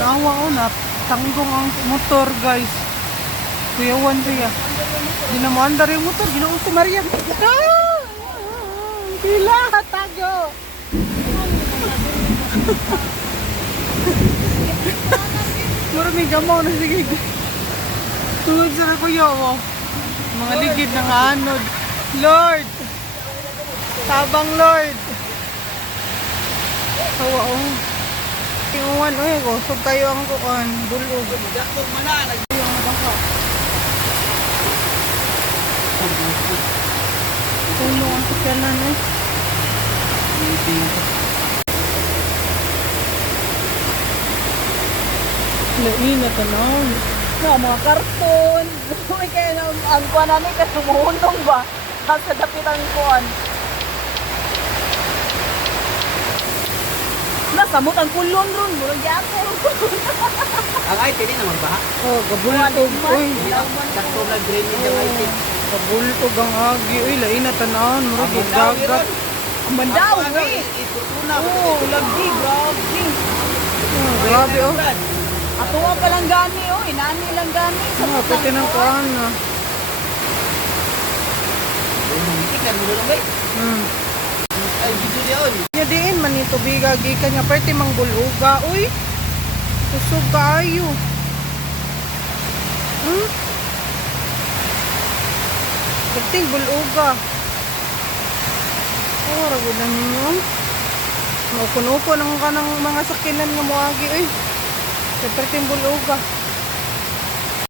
Tanawa o na. Tanggong ang motor guys. Kuyawan siya. Di na mo andar yung motor. Ginoon ko Maria. Pila tago. Mura may gamaw na sige. Tulad sa kuya mo. Mga ligid ng anod. Lord. Tabang Lord. Hawa o. Tinguan o ko. So kayo ang kuan. Bulog. Dakog mana Yung bangka. Puno ang sakyanan eh. Lain na tanong. Mga karton. May kaya na ang kuwan namin kasi sumuhundong ba? Sa dapit ang kuwan. Nasamot ang kulon ron. Murag yako. ang ay pili na magbaha. Oh, gabultog. Uy, Dakog na drainage ang ay pili. gabultog ang agi. Uy, lain na tanong. Murag dagat. Ang bandaw eh. Itutuna. Oo, lagi. Grabe. Grabe oh. Ato nga palang gani oh. Inani lang gani. Pwede ng kuan na. Ikan mo lang bay. Ay video dia on. Nya diin man ni tubiga gikan nga perti mang buluga. Uy. Kusog kaayo. Perting buluga. Oh, ragod na ninyo. Maukon-ukon ang kanang mga sakinan nga moagi. Uy. Perting buluga.